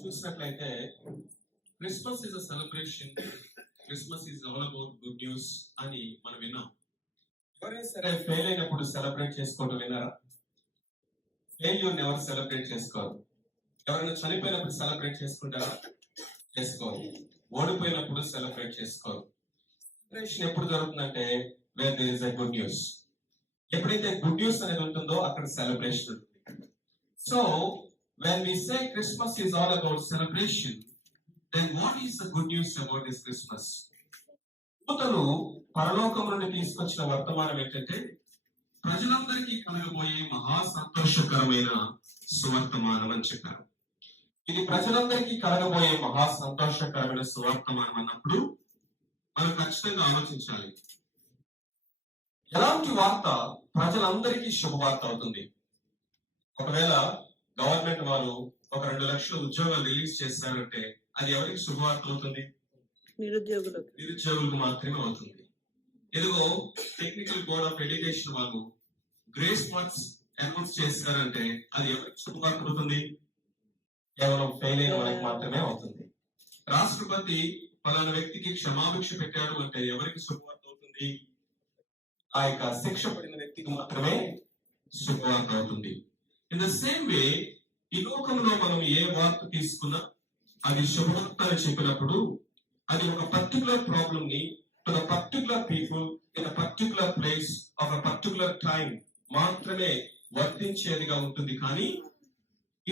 చూసినట్లయితే Christmas is a celebration, Christmas is all about good news అని మనం విన్నాం. ఎవరైనా సరే ఫెయిల్ అయినప్పుడు సెలబ్రేట్ చేసుకోవడం విన్నారా? ఫెయిల్యూర్ ఎవరు సెలబ్రేట్ చేసుకోరు. ఎవరైనా చనిపోయినప్పుడు సెలబ్రేట్ చేసుకుంటారా? చేసుకోరు. ఓడిపోయినప్పుడు సెలబ్రేట్ చేసుకోరు. సెలబ్రేషన్ ఎప్పుడు జరుగుతుందంటే where there is a good news. ఎప్పుడైతే గుడ్ న్యూస్ అనేది ఉంటుందో అక్కడ సెలబ్రేషన్ ఉంటుంది. So when we say Christmas is all about celebration, then what is the good news about this Christmas? దూతలు పరలోకం నుండి తీసుకొచ్చిన వర్తమానం ఏంటంటే ప్రజలందరికీ కలగబోయే మహా సంతోషకరమైన సువర్తమానం అని చెప్పారు. ఇది ప్రజలందరికీ కలగబోయే మహా సంతోషకరమైన సువర్తమానం అన్నప్పుడు మనం ఖచ్చితంగా ఆలోచించాలి, ఎలాంటి వార్త ప్రజలందరికీ శుభవార్త అవుతుంది? ఒకవేళ గవర్నమెంట్ వారు ఒక 2 లక్షల ఉద్యోగాలు రిలీజ్ చేస్తారంటే అది ఎవరికి శుభవార్త అవుతుంది? నిరుద్యోగులకు మాత్రమే అవుతుంది. ఇదిగో టెక్నికల్ బోర్డ్ ఆఫ్ ఎడ్యుకేషన్ వాళ్ళు గ్రేస్ మార్క్స్ అనౌన్స్ చేస్తారంటే అది ఎవరికి శుభవార్త అవుతుంది? కేవలం ఫెయిల్ అయిన వాళ్ళకి మాత్రమే అవుతుంది. రాష్ట్రపతి ఫలానా వ్యక్తికి క్షమాభిక్ష పెట్టాడు అంటే ఎవరికి శుభవార్త అవుతుంది? ఆ యొక్క శిక్ష పడిన వ్యక్తికి మాత్రమే శుభవార్త అవుతుంది. ఇన్ ద సేమ్ వే ఈ లోకంలో మనం ఏ వార్త తీసుకున్నా అది శుభవార్త అని చెప్పినప్పుడు అది ఒక పర్టికులర్ ప్రాబ్లమ్ ని to the particular people in a particular place of a particular time మాత్రమే వర్తించేదిగా ఉంటుంది. కానీ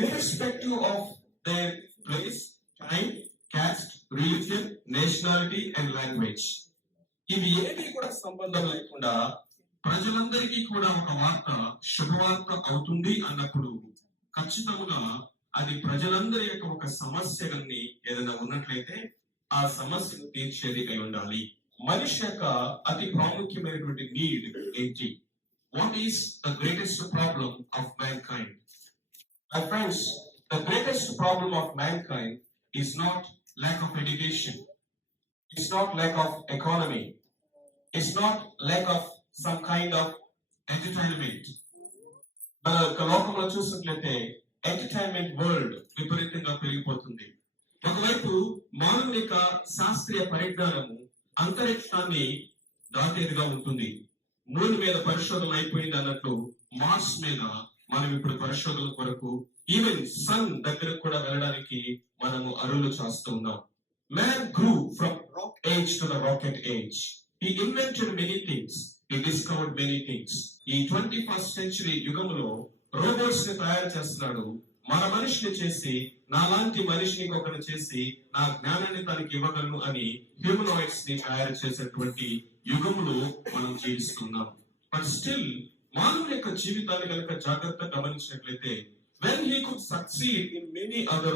irrespective of their place, time, caste, religion, nationality and language, ఇవి ఏవి కూడా సంబంధం లేకుండా ప్రజలందరికీ కూడా ఒక వార్త శుభవార్త అవుతుంది అన్నప్పుడు ఖచ్చితంగా అది ప్రజలందరి యొక్క ఒక సమస్యని ఏదైనా ఉన్నట్లయితే ఆ సమస్యను తీర్చేది అయి ఉండాలి. మనిషి యొక్క అతి ప్రాముఖ్యమైనటువంటి నీడ్ ఏంటి? What is the greatest problem of man kind? My friends, the greatest problem of man kind is not lack of education, it's not lack of economy, it's not lack of some kind of entertainment. మన లోకంలో చూసినట్లయితే entertainment world విపరీతంగా పెరిగిపోతుంది. ఒకవైపు మానవుని యొక్క శాస్త్రీయ పరిజ్ఞానము అంతరిక్షాన్ని దాటేదిగా ఉంటుంది. మూన్ మీద పరిశోధన అయిపోయింది అన్నట్లు మార్స్ మీద మనం ఇప్పుడు పరిశోధన కొరకు ఈవెన్ సన్ దగ్గరకు కూడా వెళ్ళడానికి మనము అరువులు చేస్తూ ఉన్నాం. Man grew from rock age to the rocket age. He invented many things. He discovered many things. ఈ 21st century యుగంలో రోబోట్స్ ని తయారు చేస్తున్నాడు. మన మనిషిని చేసి నాలాంటి మనిషిని ఒకరు చేసి నా జ్ఞానాన్ని తనకి ఇవ్వగలను అని హ్యూమనాయిడ్స్ ని తయారు చేసేటువంటి యుగంలో మనం జీవిస్తున్నాం. బట్ స్టిల్ మానవుని యొక్క జీవితాన్ని కనుక జాగ్రత్తగా గమనించినట్లయితే when he could succeed in many other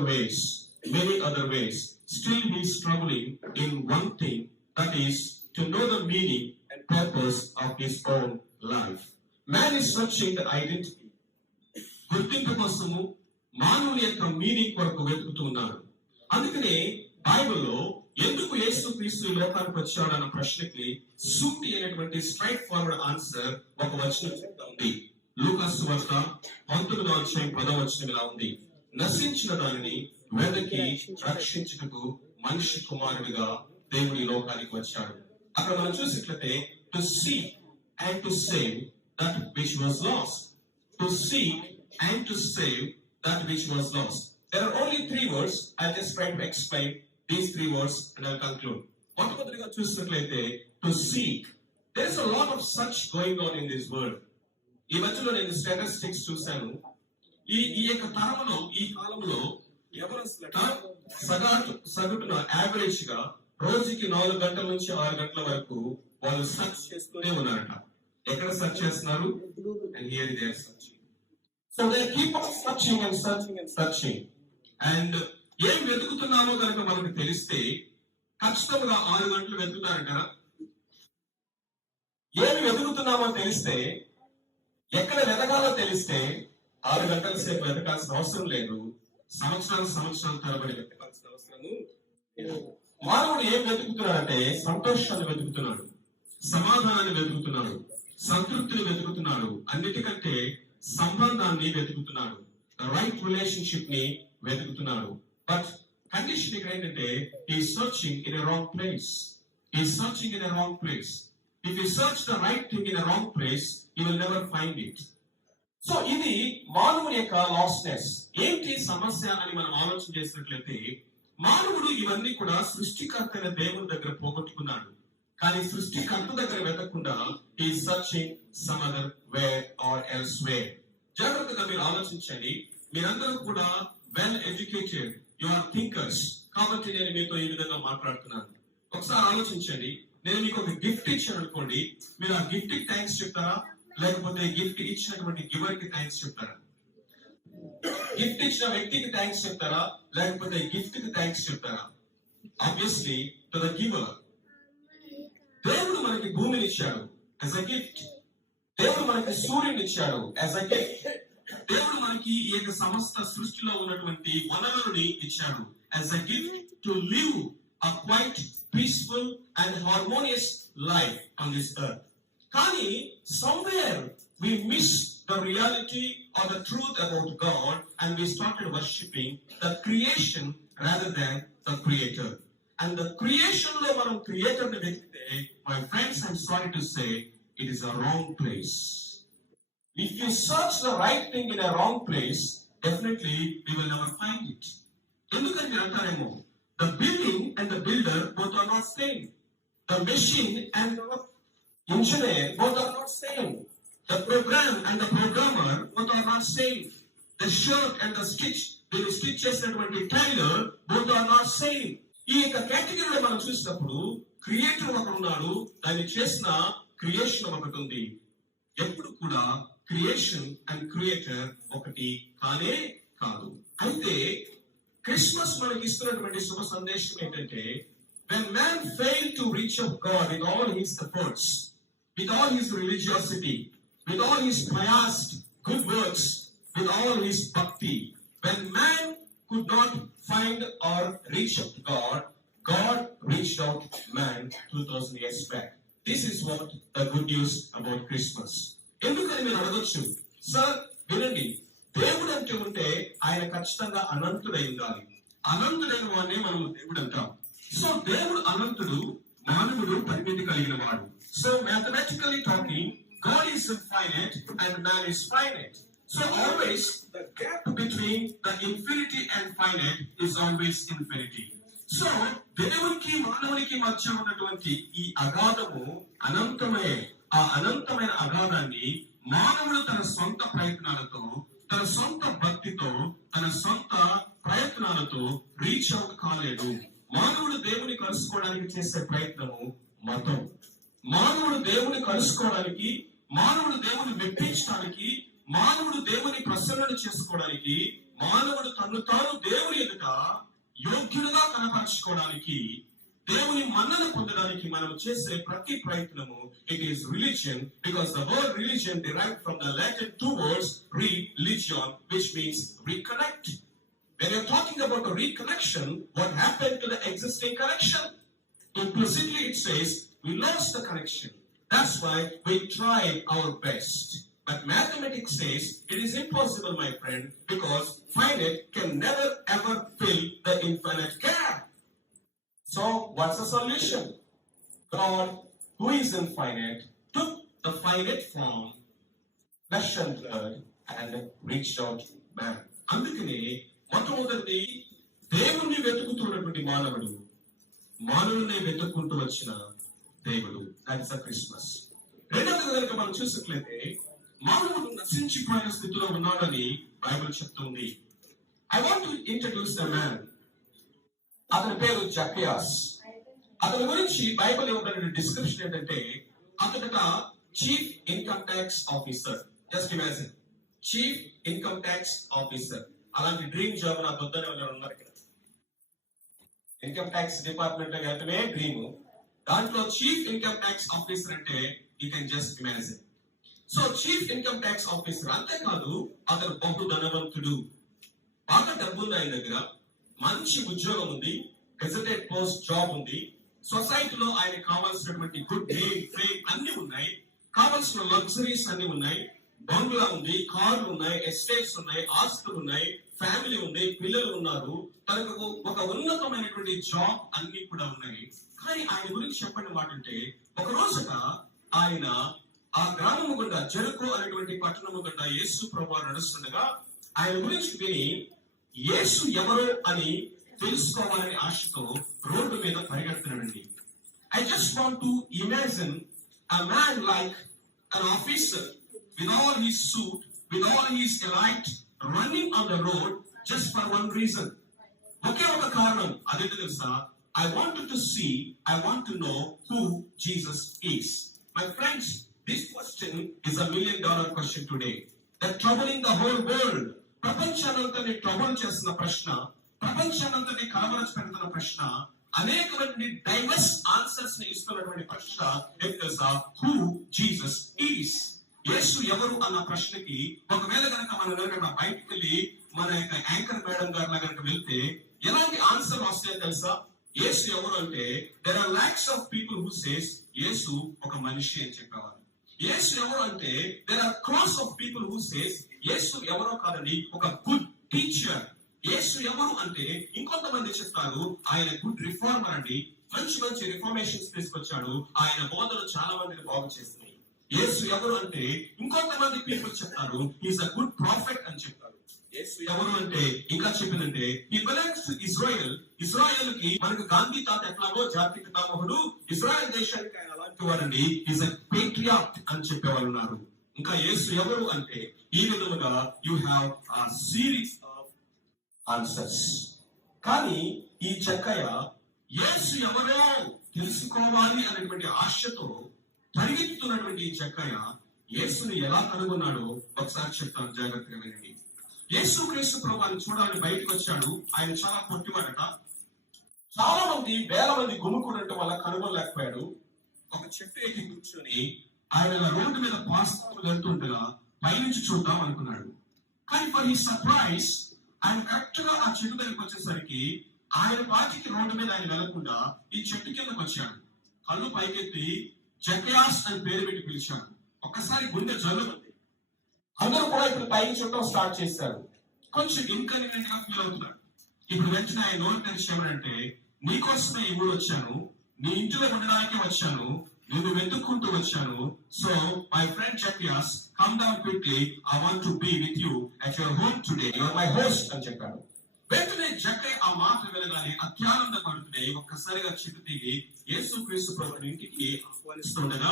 ways, still he is struggling in one thing, that is to know the meaning and purpose of his own life. Man is searching the identity. గుర్తింపు కోసము మానవుని యొక్క meaning కొరకు వెతుకుతున్నాడు. అందుకనే బైబిల్లో ఎందుకు యేసుక్రీస్తు లోకానికి వచ్చాడు అన్న ప్రశ్నకి సూటి అయినటువంటి స్ట్రైట్ ఫార్వర్డ్ ఆన్సర్ ఒక వచనం చెప్తా ఉంది. లూకా సువార్త 19వ అధ్యాయం 10వ వచనం ఇలా ఉంది, నశించిన దానిని వెదకి రక్షించుటకు మనిషి కుమారుడిగా దేవుడి లోకానికి వచ్చాడు. అక్కడ మనం చూసినట్లయితే to seek and to save that which was last. To seek and to save that which was last. There are only 3 words. I'll just try to explain these 3 words and I'll conclude. మొట్టమొదటిగా చూసినట్లయితే to seek. There is a lot of search going on in this world. ఈ మధ్యలో నేను statistics చూశాను. ఈ యొక్క తరంలో ఈ కాలంలో ఎవరు సగటున యావరేజ్ గా రోజుకి 4 గంటల నుంచి 6 గంటల వరకు వాళ్ళు సర్చ్ చేస్తూనే ఉన్నారట. ఎక్కడ సర్చ్ చేస్తున్నారు? And here they are searching. So they keep on searching and searching and searching. And ఏం వెతుకుతున్నామో కనుక మనకు తెలిస్తే ఖచ్చితంగా 6 గంటలు వెతుకుతారంటారా? ఏమి వెతుకుతున్నామో తెలిస్తే, ఎక్కడ వెతకాలో తెలిస్తే 6 గంటల సేపు వెతకాల్సిన అవసరం లేదు. సంవత్సరాలు తరబడి వెతకాల్సిన అవసరము లేదు. మానవుడు ఏం వెతుకుతున్నాడంటే సంతోషాన్ని వెతుకుతున్నాడు, సమాధానాన్ని వెతుకుతున్నాడు, సంతృప్తిని వెతుకుతున్నాడు, అన్నిటికంటే సంబంధాన్ని వెతుకుతున్నాడు, రైట్ రిలేషన్షిప్ ని వెతుకుతున్నాడు. బట్ కండిషన్ ఇక్కడ ఏంటంటే ఈ searching in a wrong place. ఈ searching in a wrong place. If you search the right thing in a wrong place, you will never find it. So ఇది మానవుని యొక్క లాస్నెస్. ఏంటి సమస్య అని మనం ఆలోచన చేసినట్లయితే, మానవుడు ఇవన్నీ కూడా సృష్టికర్త అయిన దేవుని దగ్గర పోగొట్టుకున్నాడు. కానీ సృష్టికర్త దగ్గర వెతకుండా ఈ searching some other where or elsewhere. జాగ్రత్తగా మీరు ఆలోచించండి. మీరందరూ కూడా well educated, you are thinkers. కాబట్టి నేను మీతో ఈ విధంగా మాట్లాడుతున్నాను. ఒకసారి ఆలోచించండి. నేను మీకు ఒక గిఫ్ట్ ఇచ్చాను అనుకోండి, మీరు ఆ గిఫ్ట్ కి థ్యాంక్స్ చెప్తారా, లేకపోతే గిఫ్ట్ ఇచ్చినటువంటి గివర్ కి థ్యాంక్స్ చెప్తారా? గిఫ్ట్ ఇచ్చిన వ్యక్తికి థ్యాంక్స్ చెప్తారా, లేకపోతే గిఫ్ట్ కి థ్యాంక్స్ చెప్తారా? Obviously to the giver. దేవుడు మనకి భూమిని ఇచ్చాడు యాజ్ అ గిఫ్ట్. దేవుడు మనకి సూర్యుని ఇచ్చాడు యాజ్ అ గిఫ్ట్. దేవుడు మనకి ఈ యొక్క సమస్త సృష్టిలో ఉన్నటువంటి వనరులని ఇచ్చాడు as a gift to live a quite peaceful and harmonious life on this earth. Kani somewhere we miss the reality or the truth about God, and we started worshipping the creation rather than the creator. And the creation lo manam creator ni vettite, my friends, I'm sorry to say, it is a wrong place. If you search the right thing in a wrong place, definitely we will never find it. Endukani meer antaremo, the building and the builder both are not same. The machine and the engineer both are not same. The program and the programmer both are not same. The shirt and the stitch, the stitches and the tailor both are not same. ఈ యొక్క కేటగిరీలో మనం చూసినప్పుడు creator ఒకడు ఉన్నాడు, దాన్ని చేసిన creation ఒకటి ఉంది. ఎప్పుడు కూడా క్రియేషన్ అండ్ క్రియేటర్ ఒకటి కానే కాదు. అయితే క్రిస్మస్ మనకి ఇస్తున్నటువంటి శుభ సందేశం ఏంటంటే, when man failed to reach up God with all his efforts, with all his religiosity, with all his past good works, with all his bhakti, when man could not find or reach up to God, God reached out to man 2000 years back. This is what the good news about Christmas. ఎందుకని మీరు అడగొచ్చు, sir వినండి, దేవుడు అంటే ఉంటే ఆయన ఖచ్చితంగా అనంతుడై ఉండాలి. అనంతుడైన వాడిని మనం దేవుడు అంటాం. సో దేవుడు అనంతుడు, మానవుడు పరిమితి కలిగిన వాడు. So mathematically talking, God is infinite and man is finite. So always the gap between the infinity and finite is always infinity. So దేవునికి మానవునికి మధ్య ఉన్నటువంటి ఈ అగాధము అనంతమే. ఆ అనంతమైన అగాధాన్ని మానవుడు తన సొంత ప్రయత్నాలతో, తన సొంత భక్తితో, తన సొంత ప్రయత్నాలతో రీచ్ అవుట్ కాలేడు. మానవుడు దేవుని కలుసుకోవడానికి చేసే ప్రయత్నము మతం. మానవుడు దేవుని కలుసుకోవడానికి, మానవుడు దేవుని మెప్పించడానికి, మానవుడు దేవుని ప్రసన్నత చేసుకోవడానికి, మానవుడు తను తాను దేవుని ఎదుట యోగ్యుడుగా కనపరచుకోవడానికి, దేవుని మన్నన పొందడానికి మనం చేసే ప్రతి ప్రయత్నము, it is religion, because the word religion derived from the Latin two words religion, which means reconnect. When you're talking about a reconnection, what happened to the existing connection? Implicitly it says we lost the connection. That's why we tried our best. But mathematics says it is impossible, my friend, because finite can never ever fill the infinite gap. So what's the solution? God, who is infinite, took the finite form, flesh and blood, and reached out to man. అందుకనే మొట్టమొదటి దేవుణ్ణి వెతుకుతున్నటువంటి మానవుడు, మానవుడిని వెతుక్కుంటూ వచ్చిన దేవుడు. That's a Christmas. రెండవది కనుక మనం చూసినట్లయితే, మానవుడు నశించిపోయిన స్థితిలో ఉన్నాడని బైబిల్ చెప్తుంది. I want to introduce the man. అతని పేరు జక్కయాస్. అతని గురించి బైబిల్ ఇవ్వబడిన డిస్క్రిప్షన్ ఏంటంటే, అతడట chief income tax officer. Just imagine, chief income tax officer. అలాంటి డ్రీమ్ జాబ్ నాకు వద్దనే వాళ్ళు ఉన్నారు ఇక్కడ. ఇన్కమ్ ట్యాక్స్ డిపార్ట్మెంట్ లో వెళ్ళటమే డ్రీమ్. దాంట్లో చీఫ్ ఇన్కమ్ ట్యాక్స్ ఆఫీసర్ అంటే you can just imagine. So chief income tax officer. అంతేకాదు, అతను బహు ధనవంతుడు. బాగా డబ్బు ఉంది ఆయన దగ్గర, మంచి ఉద్యోగం ఉంది, గెజెటెడ్ పోస్ట్ జాబ్ ఉంది, సొసైటీలో ఆయన కావాల్సినటువంటి గుడ్ నేమ్, ఫేమ్ అన్ని ఉన్నాయి, కావాల్సిన లగ్జరీస్ అన్ని ఉన్నాయి, బంగ్లా ఉంది, కార్లు ఉన్నాయి, ఎస్టేట్స్ ఉన్నాయి, ఆస్తులు ఉన్నాయి, ఫ్యామిలీ ఉంది, పిల్లలు ఉన్నారు, తనకు ఒక ఉన్నతమైనటువంటి జాబ్ అన్ని కూడా ఉన్నాయి. కానీ ఆయన గురించి చెప్పండి మాట అంటే, ఒక రోజున ఆయన ఆ గ్రామము గుండా, జెరికో అనేటువంటి పట్టణము గుండా యేసు ప్రభువు నడుస్తుండగా ఆయన గురించి విని యేసు ఎవరు అని తెలుసుకోవాలని ఆశతో రోడ్డు మీద పరిగెడుతున్నాడండి. I just want to imagine a man like an officer with all his suit, with all his elite, running on the road just for one reason. ఒకే ఒక కారణం, అదేంటో తెలుసా? I wanted to see, I want to know who Jesus is. My friends, this question is $1 million question today. That troubling the whole world. ప్రపంచానంతని trouble చేస్తున్న ప్రశ్న, ప్రపంచానంతని కలవరపెడుతున్న ప్రశ్న, అనేకమైన divorce answers ని ఇస్తున్నటువంటి ప్రశ్న ఏం తెలుసా? Who Jesus is. యేసు ఎవరు అన్న ప్రశ్నకి ఒకవేళ కనుక మనం కనుక బయటకు వెళ్ళి మన యొక్క యాంకర్ మేడం గారి కనుక వెళ్తే ఎలాంటి ఆన్సర్ వస్తాయో తెలుసా? యేసు ఎవరు అంటే there are lots of people who says Yesu ఒక మనిషి అని చెప్పేవారు. యేసు ఎవరు అంటే there are crores of people who says Yesu ఎవరో కాదండి, ఒక గుడ్ టీచర్. యేసు ఎవరు అంటే ఇంకొంతమంది చెప్తారు ఆయన గుడ్ రిఫార్మర్ అండి, మంచి మంచి రిఫార్మేషన్స్ తీసుకొచ్చాడు, ఆయన బోధనలు చాలా మందిని బాగు చేస్తున్నాయి. యేసు ఎవరు అంటే ఇంకొంతమంది పీపుల్ చెప్తారు ఈజ్ అ గుడ్ ప్రాఫెట్ అని చెప్తారు. యేసు ఎవరు అంటే ఇంకా చెప్పిందంటే హి బిలాంగ్స్ టు ఇజ్రాయెల్. ఇజ్రాయెల్ కి మనకు గాంధీ తాత ఎట్లాగో జాతి పితామహుడు, ఇజ్రాయెల్ దేశానికి ఆయన అలాంటి వారండి, ఈజ్ అ పేట్రియాట్ అని చెప్పేవాళ్ళు ఉన్నారు. ఇంకా యేసు ఎవరు అంటే ఈ విధముగా యు హ్యావ్ ఆ సిరీస్ ఆఫ్ ఆన్సర్స్. కానీ ఈ జక్కయ్య యేసు ఎవరో తెలుసుకోవాలి అనేటువంటి ఆశతో పరిగెత్తుతున్నటువంటి ఈ జక్కయ్య యేసుని ఎలా కనుగొన్నాడో ఒకసారి చెప్తాను, జాగ్రత్తగా వినండి. యేసు క్రీస్తు ప్రభువుని చూడాలని బయటకు వచ్చాడు. ఆయన చాలా పొట్టివాడట. చాలా మంది వేల మంది గుమికూడటం వల్ల కనుగొనలేకపోయాడు. ఒక చెట్టు ఎక్కి కూర్చొని ఆయన రోడ్డు మీద పాస్తా వెళ్తుండగా పైనుంచి చూద్దాం అనుకున్నాడు. కానీ ఫర్ హిస్ సర్ప్రైజ్ ఆయన కరెక్ట్ గా ఆ చెట్టు దగ్గరికి వచ్చేసరికి ఆయన పాటికి రోడ్డు మీద ఆయన వెళ్లకుండా ఈ చెట్టు కిందకు వచ్చాడు. కళ్ళు పైకెత్తి జక్కయాస్ అని పేరు పెట్టి పిలిచాడు. ఒక్కసారి గుండె జల్లుమంది. అందరూ కూడా ఇప్పుడు పైకి చూడటం స్టార్ట్ చేశారు. కొంచెం ఇన్కన్వీనియంట్ గా ఫీల్ అవుతున్నాడు. ఇప్పుడు వెంటనే ఆయన నోరు తెరిచి ఏమంటే, నీకోసమే ఈ ఊరు వచ్చాను, నీ ఇంటిలో ఉండడానికి వచ్చాను, నేను వెతుక్కుంటూ వచ్చాను. So my friend Zacchaeus, come down quickly, I want to be with you at your home today, you are my host అని చెప్పాడు. వెంటనే జక్కయ్య ఆ మాటలు వినగానే అత్యానంద పడుతున్నాయి. ఒక్కసారిగా చెట్టు దిగి యేసు క్రీస్తు ప్రభువుని ఇంటికి ఆహ్వానిస్తుండగా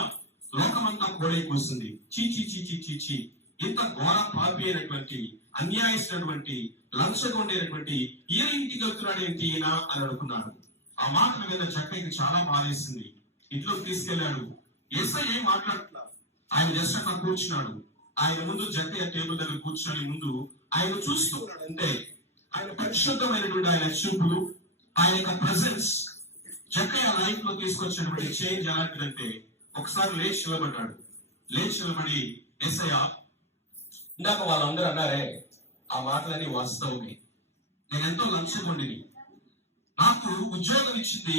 లోకమంతా కోడై కూస్తుంది. చీచి చీచి చీచి, ఇంత ఘోర పాపి అయినటువంటి, అన్యాయమైనటువంటి, లంచగొండైనటువంటి ఈయన ఇంటికి వెళ్తున్నాడు ఏంటి ఈయన అని అనుకున్నాడు. ఆ మాటల మీద జక్కయ్యకి చాలా బాధేసింది. ఇంట్లోకి తీసుకెళ్లాడు. యేసయ్య ఏం మాట్లాడుతున్నారు, ఆయన జస్ట్ అక్కడ కూర్చున్నాడు. ఆయన ముందు జక్కయ్య టేబుల్ దగ్గర కూర్చొని ముందు ఆయన చూస్తూ ఉన్నాడు. అంటే ఆయన పరిశుద్ధమైనటువంటి ఆయన చూపులు, ఆయన యొక్క ప్రెసెన్స్ జక్కయ్య లైఫ్ లో తీసుకొచ్చినటువంటి చేంజ్ ఎలాంటిదంటే ఒకసారి లేచి నిలబడ్డాడు. లేచి నిలబడి యేసయ్య, ఇందాక వాళ్ళందరూ అన్నారే ఆ మాటలన్నీ వాస్తవమే, నేను ఎంతో లంచగొండిని, నాకు ఉద్యోగం ఇచ్చింది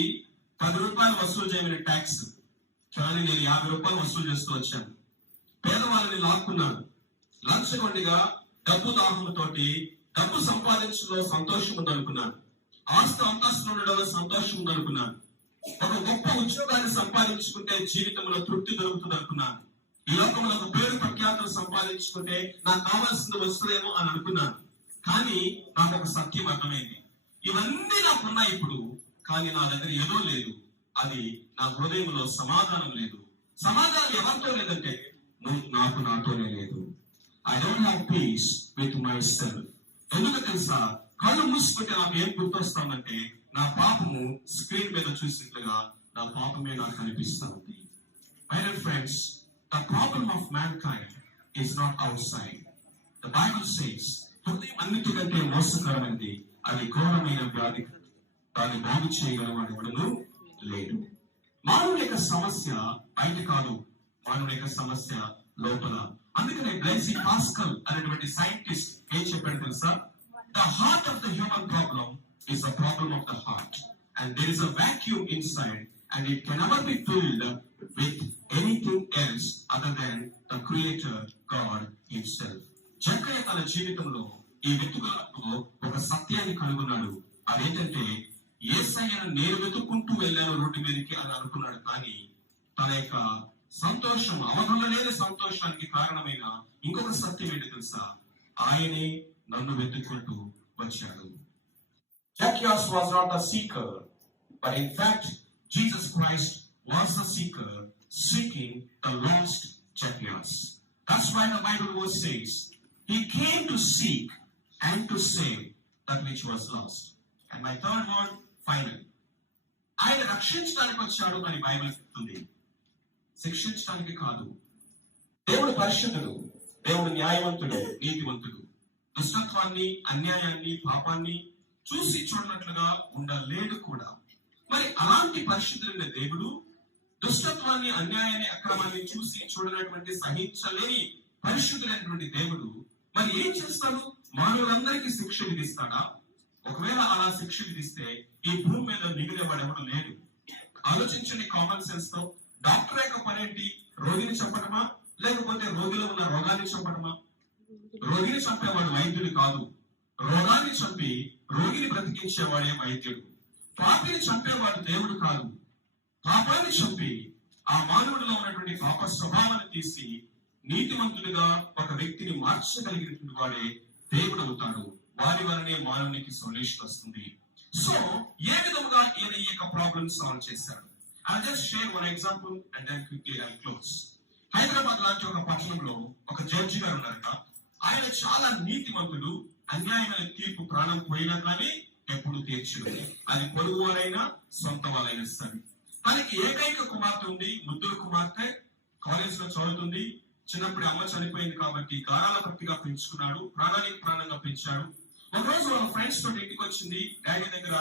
10 రూపాయలు వసూలు చేయమని ట్యాక్స్, కానీ నేను 50 రూపాయలు వసూలు చేస్తూ వచ్చాను. పేదవాళ్ళని లాక్కున్నాను. లంచగొండిగా డబ్బు దాహంతోటి డబ్బు సంపాదించడంలో సంతోషం ఉందనుకున్నాను, ఆస్తి అంతస్తులు ఉండడంలో సంతోషం ఉందనుకున్నాను, ఒక గొప్ప ఉద్యోగాన్ని సంపాదించుకుంటే జీవితంలో తృప్తి దొరుకుతుంది అనుకున్నాను, ఈ లోకంలో ఒక పేరు ప్రఖ్యాతులు సంపాదించుకుంటే నాకు కావాల్సింది వస్తుందేమో అని అనుకున్నాను. కానీ నాకు ఒక సత్యం అర్థమైంది, ఇవన్నీ నాకున్నాయి ఇప్పుడు, కానీ నా దగ్గర ఏదో లేదు, అది నా హృదయంలో సమాధానం లేదు. సమాధానం ఎవరితో లేదంటే నాకు నాతోనే లేదు. I don't have piece with my self. ఎందుకు తెలుసా? కళ్ళు మూసుకుంటే నాకు ఏం గుర్తొస్తానంటే నా పాపము స్క్రీన్ మీద చూసినట్లుగా నా పాపమే నాకు కనిపిస్తుంది. My dear friends, the problem of mankind is not outside. The Bible says, హృదయం అన్నిటికంటే మోసకరమైనది, అది ఘోరమైన వ్యాధి, దాన్ని బాగు చేయగలవాడు ఎవడను లేడు. మానవుని యొక్క సమస్య బయట కాదు, మానవుని యొక్క సమస్య లోపల. అందుకనే బ్లైజీ పాస్కల్ అనేటువంటి సైంటిస్ట్ ఏం చెప్పాడు తెలుసా? The heart of the human problem is a problem of the heart, and there is a vacuum inside, and it can never be filled with anything else other than the Creator God Himself. జక్కయ్య తన జీవితంలో ఈ వెతుకులలో ఒక సత్యాన్ని కనుగొన్నాడు. అదేంటంటే యేసయ్యను నేను వెతుక్కుంటూ వెళ్ళాను రోడ్డు మీదకి అని అనుకున్నాడు. కానీ తన యొక్క సంతోషం, అవధులు లేని సంతోషానికి కారణమైన ఇంకొక సత్యం ఏంటి తెలుసా? ఆయనే నన్ను వెతుక్కుంటూ వచ్చాడు. Zacchaeus was not a seeker, but in fact, Jesus Christ was the seeker, seeking the lost Zacchaeus. That's why the Bible verse says, He came to seek and to save that which was lost. And my third word, final. ఆయన రక్షించడానికి వచ్చాడు అని Bible చెప్తుంది, శిక్షించడానికి కాదు. దేవుడు పరిశుద్ధుడు, దేవుడు న్యాయవంతుడు, నీతివంతుడు. దుష్టత్వాన్ని, అన్యాయాన్ని, పాపాన్ని చూసి చూడనట్లుగా ఉండలేడు కూడా. మరి అలాంటి పరిశుద్ధులైన దేవుడు దుష్టత్వాన్ని, అన్యాయాన్ని, అక్రమాన్ని చూసి చూడనటువంటి సహించలేని పరిశుద్ధులైనటువంటి దేవుడు మరి ఏం చేస్తాడు? మానవులందరికీ శిక్ష విధిస్తాడా? ఒకవేళ అలా శిక్ష విధిస్తే ఈ భూమి మీద మిగిలేవాడు ఎవడు లేడు. ఆలోచించండి కామన్ సెన్స్ తో. డాక్టర్ యొక్క పనేంటి? రోగిని చంపడమా, లేకపోతే రోగిలో ఉన్న రోగాన్ని చంపడమా? రోగిని చంపేవాడు వైద్యుడు కాదు. రోగాన్ని చంపి రోగిని బ్రతికించేవాడే వైద్యుడు. పాపిని చంపేవాడు దేవుడు కాదు. పాపాన్ని చంపి ఆ మానవుడిలో ఉన్నటువంటి పాప స్వభావాన్ని తీసి నీతిమంతుడిగా ఒక వ్యక్తిని మార్చగలిగినటువంటి వాడే దేవుడు అవుతాడు. వారి వలనే మానవునికి సొల్యూషన్ వస్తుంది. సో ఏ విధముగా ఈయన ఈ యొక్క ప్రాబ్లమ్ సాల్వ్ చేశాడు? I'll just share one example and then quickly I'll close. Hyderabad లాంటి ఒక పట్టణంలో ఒక జడ్జి గారు ఉన్నారట. ఆయన చాలా నీతిమంతుడు. అన్యాయమైన తీర్పు ప్రాణం పోయినా కానీ ఎప్పుడు తీర్చడు. అది పొరుగు వారైనా సొంత వాళ్ళైనా సరే. తనకి ఏకైక కుమార్తె ఉంది, ముద్దుల కుమార్తె, కాలేజ్ లో చదువుతుంది. చిన్నప్పుడు అమ్మ చనిపోయింది కాబట్టి గారాల భక్తిగా పెంచుకున్నాడు, ప్రాణానికి ప్రాణంగా పెంచాడు. ఒక రోజు వాళ్ళ ఫ్రెండ్స్ తోటి ఇంటికి వచ్చింది. డాడీ దగ్గర,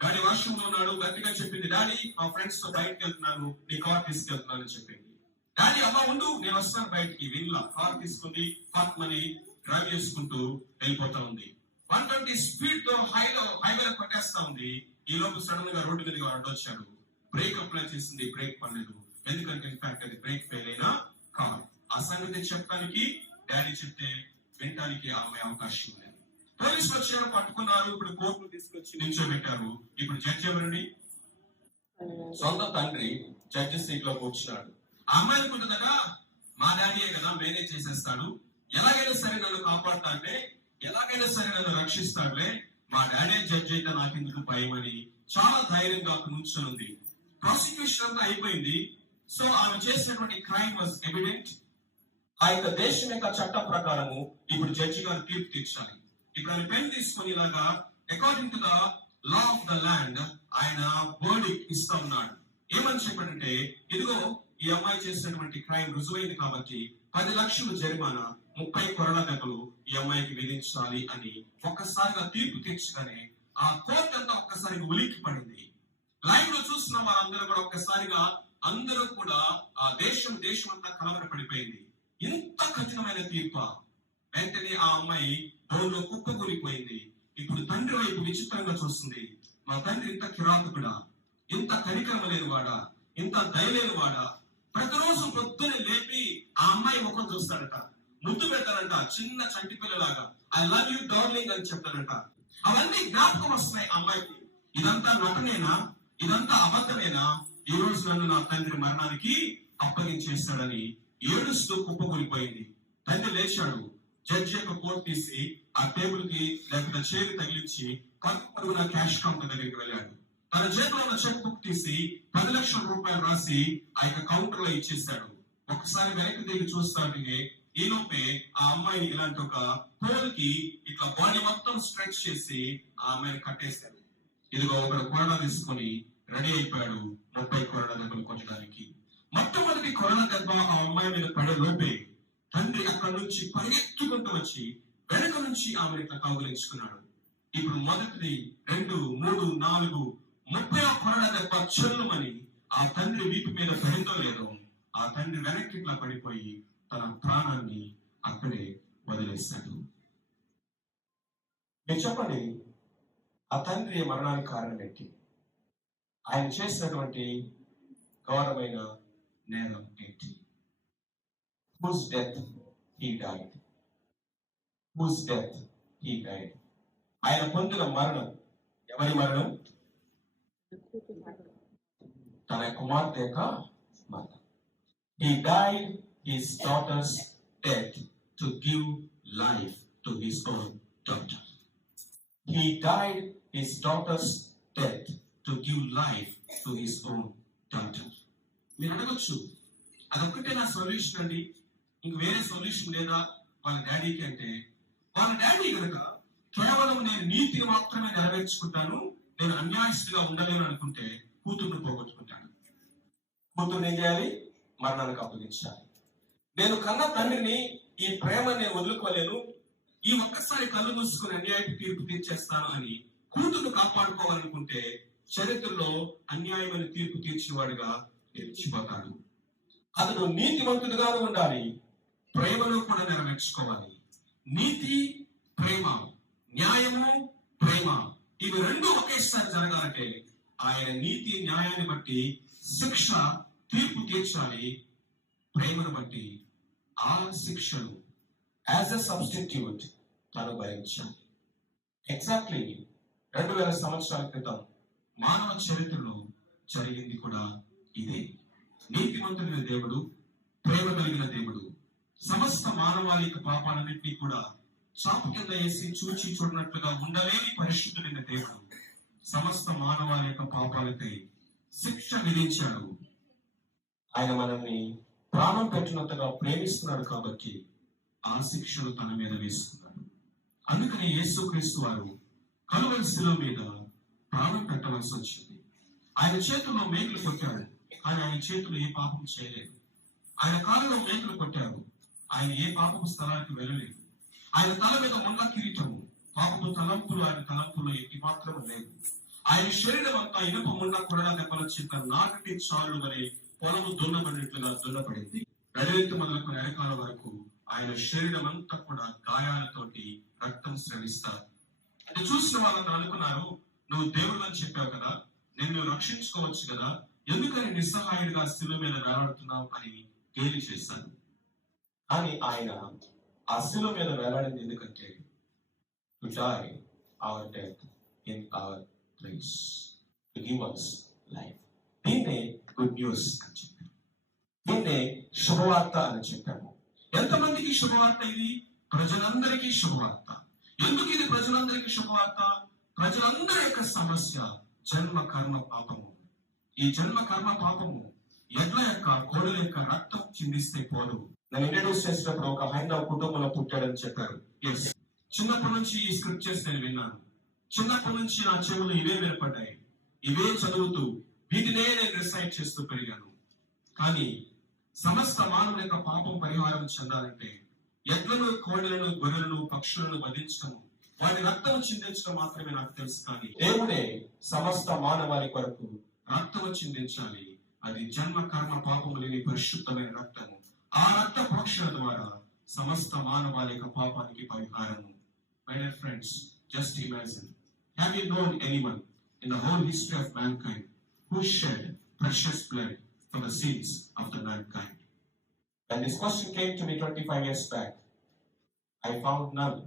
డాడీ వాష్రూమ్ లో ఉన్నాడు. గట్టిగా చెప్పింది, డాడీ మా ఫ్రెండ్స్ తో బయటకు వెళ్తున్నాను, నీ కార్ తీసుకెళ్తున్నాను అని చెప్పింది. డాడీ అమ్మ ఉండు, నేను వస్తాను బయటికి. విన్లా కార్ తీసుకుంది, ఫాత్మని డ్రైవ్ చేసుకుంటూ వెళ్ళిపోతా ఉంది. 120 స్పీడ్ తో హైవేలో కొట్టేస్తా ఉంది. ఈ లోపు సడన్ గా రోడ్డు మీదకి అడ్డొచ్చాడు. బ్రేక్ అప్లై చేసింది, బ్రేక్ పడలేదు. ఎందుకంటే ఇన్ఫాక్ట్ అది బ్రేక్ ఫెయిల్ అయిన కార్. ఆ సంగతి చెప్పడానికి డాడీ చెప్తే వినటానికి ఆ అమ్మాయి అవకాశం లేదు. పోలీసులు వచ్చారు, పట్టుకున్నారు. ఇప్పుడు కోర్టును తీసుకొచ్చి నిల్చోబెట్టారు. ఇప్పుడు జడ్జి ఎవరండి? సొంత తండ్రి జడ్జి సీట్ లో కూర్చున్నాడు. ఆ అమ్మాయి అనుకుంటుందట, మా డాడీయే కదా, మేనేజ్ చేసేస్తాడు, ఎలాగైనా సరే నన్ను కాపాడుతాడే, ఎలాగైనా సరే నన్ను రక్షిస్తాడులే, మా డాడీ జడ్జి అయితే నాకెందుకు భయం అని చాలా ధైర్యంగా కూర్చొని ఉంది. ప్రాసిక్యూషన్ అంతా అయిపోయింది. సో ఆమె చేసినటువంటి క్రైమ్ వాజ్ ఎవిడెంట్. ఆ యొక్క దేశం యొక్క చట్టం ప్రకారము ఇప్పుడు జడ్జి గారు తీర్పు తీర్చాలి. ఇప్పుడు ఆయన పెన్ తీసుకొని ఇలాగా according to the law of the land ఆయన వర్డిక్ట్ ఇస్తా ఉన్నాడు. ఏమని చెప్పాడంటే, ఇదిగో ఈ అమ్మాయి చేసినటువంటి క్రైమ్ రుజువైంది కాబట్టి 10 లక్షలు జరిమానా, 30 కొరడా దెబ్బలు ఈ అమ్మాయికి విధించాలి అని ఒక్కసారిగా తీర్పు తీర్చగానే ఆ కోర్టు అంతా ఒక్కసారిగా ఉలిక్కి పడింది. లైవ్ లో చూస్తున్న వారందరూ కూడా ఒక్కసారిగా అందరూ కూడా ఆ దేశం అంతా కలవరపడిపోయింది. ఇంత కఠినమైన తీర్పు. వెంటనే ఆ అమ్మాయి డోర్లో కుప్పకూలిపోయింది. ఇప్పుడు తండ్రి వైపు విచిత్రంగా చూస్తుంది. మా తండ్రి ఇంత కిరాతకుడా, ఇంత కనికరం లేని వాడా, ఇంత దయలేని వాడా? ప్రతిరోజు పొద్దునే లేపి ఆ అమ్మాయి ముఖం చూస్తాడట, ముద్దు పెడతాడంట, చిన్న చంటి పిల్లలాగా. ఐ లవ్ యూ డార్లింగ్ అని చెప్తాడంట. అవన్నీ జ్ఞాపకం వస్తున్నాయి ఆ అమ్మాయికి. ఇదంతా నటనేనా? ఇదంతా అబద్ధమేనా? ఈ రోజు నన్ను నా తండ్రి మరణానికి అప్పగించేస్తాడని ఏడుస్తూ కుప్పకూలిపోయింది. తండ్రి లేచాడు. జడ్జి యొక్క కోట్ తీసి ఆ టేబుల్ కి లేకపోతే చేతి తగిలించి పరుగున క్యాష్ కౌంటర్ దగ్గరికి వెళ్ళాడు. తన చేతిలో ఉన్న చెక్ బుక్ తీసి 10 లక్షల రూపాయలు రాసి ఆ యొక్క కౌంటర్ లో ఇచ్చేశాడు. ఒకసారి వెనక్కి తిరిగి చూస్తాడే ఈ లోపే ఆ అమ్మాయిని ఇలాంటి ఒక పోల్ కి ఇట్లా బాడీ మొత్తం స్ట్రెచ్ చేసి ఆ అమ్మాయిని కట్టేశాడు. ఇదిగో ఒక కొరడా తీసుకొని రెడీ అయిపోయాడు 30 కొరడా దెబ్బలు కొట్టడానికి. మొట్టమొదటి కొరడా దెబ్బ ఆ అమ్మాయి మీద పడే లోపే తండ్రి అక్కడి నుంచి పరిగెత్తుకుంటూ వచ్చి వెనక నుంచి ఆమెను ఇట్లా కౌగిలించుకున్నాడు. ఇప్పుడు మొదటిది 2, 3, 4, 30 కొరడా దెబ్బ చెల్లుమని ఆ తండ్రి వీపు మీద పడిందో లేదో ఆ తండ్రి వెనక్కి ఇట్లా పడిపోయి తన ప్రాణాన్ని అక్కడే వదిలేశాడు. మీరు చెప్పండి, ఆ తండ్రి మరణానికి కారణం ఏంటి? ఆయన చేసినటువంటి ఘోరమైన నేరం ఏంటి? Whose death he died? Whose death he died? ఆయన పొందిన మరణం ఎవరి మరణం? తన కుమార్తె యొక్క మరణం. He died his daughter's death to give life to his own daughter. He died his daughter's death to give life to his own daughter. మీరు అడగచ్చు, అదొక్కటే నా సొల్యూషన్ అండి, ఇంక వేరే సొల్యూషన్ లేదా వాళ్ళ డాడీకి అంటే, వాళ్ళ డాడీ కనుక కేవలం నేను నీతిని మాత్రమే నెరవేర్చుకుంటాను, నేను అన్యాయస్తుగా ఉండలేను అనుకుంటే కూతుర్ని పోగొట్టుకుంటాను. కూతుర్ని ఏం చేయాలి? మరణానికి అప్పగించాలి. నేను కన్న తండ్రిని, ఈ ప్రేమ నేను వదులుకోలేను, ఈ ఒక్కసారి కళ్ళు మూసుకుని అన్యాయపు తీర్పు తీర్చేస్తాను అని కూతుర్ను కాపాడుకోవాలనుకుంటే చరిత్రలో అన్యాయమైన తీర్పు తీర్చేవాడుగా నిలిచిపోతాడు. అతడు నీతివంతుడుగాను ఉండాలి, ప్రేమను కూడా నెరవేర్చుకోవాలి. నీతి, ప్రేమ, న్యాయము, ప్రేమ, ఇవి రెండు ఒకేసారి జరగాలంటే ఆయన నీతి న్యాయాన్ని బట్టి శిక్ష తీర్పు తీర్చాలి, ప్రేమను బట్టి ఆ శిక్షను యాజ్ ఎ సబ్స్టిట్యూట్ తను భరించాలి. ఎగ్జాక్ట్లీ 2000 సంవత్సరాల క్రితం మానవ చరిత్రలో జరిగింది కూడా ఇదే. నీతిమంతుడైన దేవుడు, ప్రేమ కలిగిన దేవుడు సమస్త మానవాళి యొక్క పాపాలన్నింటినీ కూడా చాపు కింద వేసి చూచి చూడనట్లుగా ఉండలేని పరిశుద్ధుడైన దేవుడు సమస్త మానవాళి యొక్క పాపాలకై శిక్ష విధించాడు. ఆయన మనల్ని ప్రాణం పెట్టినంతగా ప్రేమిస్తున్నాడు కాబట్టి ఆ శిక్షను తన మీద వేసుకున్నాడు. అందుకని యేసుక్రీస్తు వారు కలువరి శిలువ మీద ప్రాణం పెట్టవలసి వచ్చింది. ఆయన చేతుల్లో మేకులు కొట్టాడు, కానీ ఆయన చేతులు ఏ పాపం చేయలేదు. ఆయన కాళ్ళలో మేకులు కొట్టారు, ఆయన ఏ పాపపు స్థలానికి వెళ్ళలేదు. ఆయన తల మీద ముండ కిరీటము, పాపపు తలంపులు ఆయన తలంపులో ఎక్కి మాత్రం లేదు. ఆయన శరీరం అంతా ఇనుప ముండ కొరడా దెబ్బల చేత నాగటి చాలు వలె పొలము దున్నబడినట్లుగా దున్నపడింది. నడివెత్తు మొదలుకొని అరకాల వరకు ఆయన శరీరం అంతా కూడా గాయాలతోటి రక్తం స్రవిస్తారు. అంటే చూసిన వాళ్ళని అనుకున్నారు, నువ్వు దేవుడు అని చెప్పావు కదా, నిన్ను రక్షించుకోవచ్చు కదా, ఎందుకని నిస్సహాయుడిగా శిలువ మీద వేలాడుతున్నావు అని గేలి చేశాను. కానీ ఆయన ఆ శిలువ మీద వేలాడింది ఎందుకంటే to die our death in our place, to give us life. దీన్నే గుడ్ న్యూస్ అని చెప్పాము, దీన్నే శుభవార్త అని చెప్పాము. ఎంతమందికి శుభవార్త ఇది? ప్రజలందరికీ శుభవార్త. ఎందుకు ఇది ప్రజలందరికీ శుభవార్త? ప్రజలందరి యొక్క సమస్య జన్మ కర్మ పాపము. ఈ జన్మ కర్మ పాపము ఎడ్ల యొక్క, కోడల యొక్క రక్తం చిందిస్తే పోదు. నేను ఇంట్రడ్యూస్ చేసినప్పుడు ఒక హైందవ కుటుంబంలో పుట్టాడని చెప్పారు. ఎస్, చిన్నప్పటి నుంచి ఈ స్క్రిప్చర్స్ నేను విన్నాను. చిన్నప్పటి నుంచి నా చెవులు ఇవే వినపడ్డాయి, ఇవే చదువుతూ వీటినే నేను రిసైట్ చేస్తూ పెరిగాను. కానీ సమస్త మానవుల యొక్క పాపం పరిహారం చెందాలంటే ఎడ్లను, కోడలను, గొర్రెలను, పక్షులను వధించడం, వాటి రక్తం చిందించడం మాత్రమే నాకు తెలుసు. కానీ దేవుడే సమస్త మానవాళి కొరకు రక్తం చిందించాలి. అది జన్మ కర్మ పాపము లేని పరిశుద్ధమైన రక్తము. ఆ రక్త ప్రోక్షణ ద్వారా సమస్త మానవాళి యొక్క పాపానికి పరిహారము. My dear friends, just imagine, have you known anyone in the whole history of mankind who shed precious blood for the sins of the mankind? When this question came to me 25 years back, I found none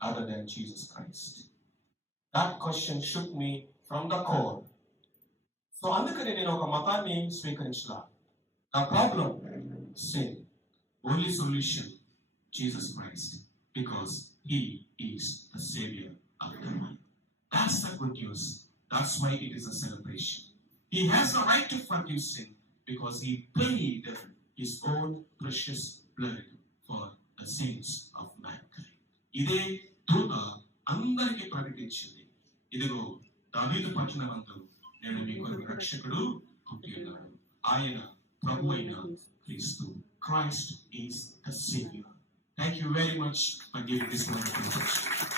other than Jesus Christ. That question shook me from the core. So అందుకని నేను ఒక మతాన్ని స్వీకరించలా. నా problem sin, only solution Jesus Christ, because he is the savior of the world. That's the good news. That's why it is a celebration. He has the right to forgive sin because he paid his own precious blood for the sins of mankind. ఇదే దూత అందరికీ ప్రకటించింది, ఇదిగో దావీదు పట్టణమందు నేడు మీ కొరకు రక్షకుడు పుట్టి ఉన్నాడు, ఆయన ప్రభు అయిన క్రీస్తు. Christ is the Savior. Thank you very much for giving this wonderful message.